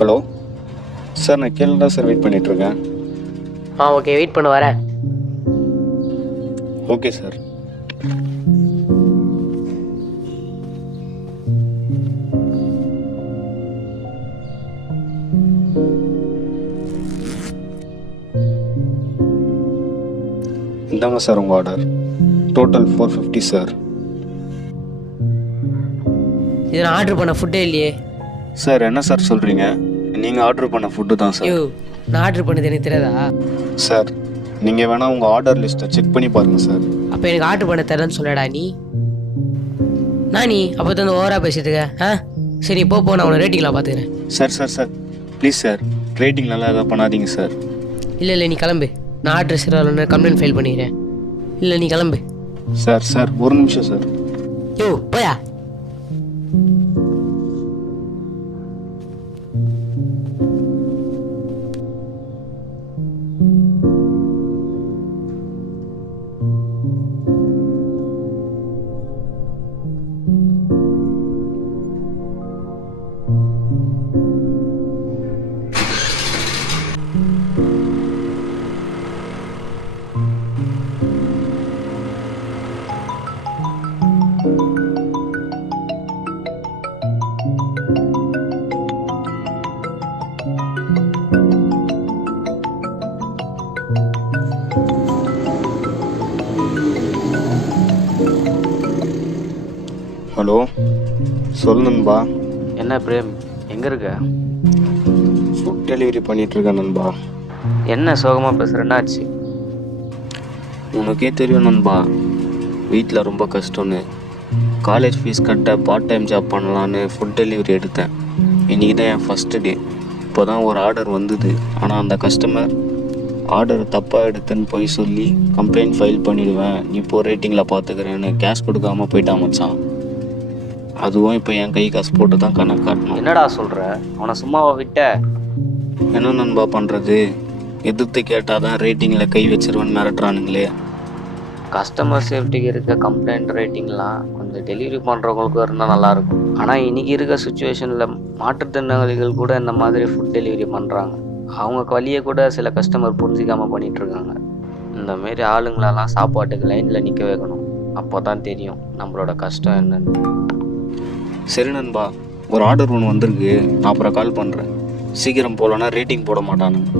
Hello sir, நான் கீழே தான் சார் வெயிட் பண்ணிகிட்ருக்கேன். ஓகே, வெயிட் பண்ண வரேன். Okay sir. இந்தாங்க சார் உங்கள் ஆர்டர். Total 450 sir. இது நான் ஆர்டர் பண்ண ஃபுட்டே இல்லையே. சார் என்ன சார் சொல்கிறீங்க? நீங்கள் ஆர்டர் பண்ண ஃபுட்டு தான் சார். நான் ஆர்டர் பண்ணது எனக்கு தெரியாதா? சார் நீங்கள் வேணால் உங்கள் ஆர்டர் லிஸ்ட்டை செக் பண்ணி பாருங்கள் சார். அப்போ எனக்கு ஆர்டர் பண்ண தரேன்னு சொல்லடா நீ. நீ அப்போ வந்து ஓவராக பேசிட்டு இருக்க. சரி போ, நான் உன்னை ரேட்டிங்லாம் பார்த்துக்கிறேன். Sir sir sir please sir, rating நல்லா எதாவது பண்ணாதீங்க சார். இல்லை நீ கிளம்பு. நான் ஆர்டர் சரியில்லைன்னு கம்ப்ளைண்ட் ஃபைல் பண்ணிக்கிறேன். இல்லை நீ கிளம்பு. சார் சார் ஒரு நிமிஷம் சார். போயா. ஹலோ, சொல்லு நண்பா. என்ன பிரேம், எங்கே இருக்க? ஃபுட் டெலிவரி பண்ணிகிட்ருக்கேன் நண்பா. என்ன சோகமாக பேசுகிற, என்னாச்சு? உனக்கே தெரியும் நண்பா, வீட்டில் ரொம்ப கஷ்டம்னு. காலேஜ் ஃபீஸ் கட்ட பார்ட் டைம் ஜாப் பண்ணலான்னு ஃபுட் டெலிவரி எடுத்தேன். இன்றைக்கி தான் என் ஃபஸ்ட்டு டே. இப்போ தான் ஒரு ஆர்டர் வந்தது. ஆனால் அந்த கஸ்டமர் ஆர்டர் தப்பாக எடுத்துன்னு போய் சொல்லி கம்ப்ளைண்ட் ஃபைல் பண்ணிவிடுவேன், நீ இப்போ ரேட்டிங்கில் பார்த்துக்கிறேன்னு கேஷ் கொடுக்காம போயிட்டான் மச்சான். அதுவும் இப்போ என் கை காசு போட்டு தான் கணக்கு காட்டணும். என்னடா சொல்கிற? அவனை சும்மாவை விட்ட? என்ன நண்பா பண்ணுறது? எதிர்த்து கேட்டால் தான் ரேட்டிங்கில் கை வச்சிருவேன்னு மிரட்டுறானுங்களே. கஸ்டமர் சேஃப்டிக்கு இருக்க கம்ப்ளைண்ட் ரேட்டிங்லாம் கொஞ்சம் டெலிவரி பண்ணுறவங்களுக்கு இருந்தால் நல்லாயிருக்கும். ஆனால் இன்றைக்கி இருக்க சுச்சுவேஷனில் மாற்றுத்திறனாளிகள் கூட இந்த மாதிரி ஃபுட் டெலிவரி பண்ணுறாங்க. அவங்க வழியை கூட சில கஸ்டமர் புரிஞ்சிக்காமல் பண்ணிகிட்ருக்காங்க. இந்தமாரி ஆளுங்களெல்லாம் சாப்பாட்டுக்கு லைனில் நிற்க வைக்கணும். அப்போ தான் தெரியும் நம்மளோட கஷ்டம் என்னன்னு. சரி நண்பா, ஒரு ஆர்டர் ஒன்று வந்திருக்கு, நான் அப்புறம் கால் பண்ணுறேன். சீக்கிரம் போகலன்னா ரேட்டிங் போட மாட்டானுங்க.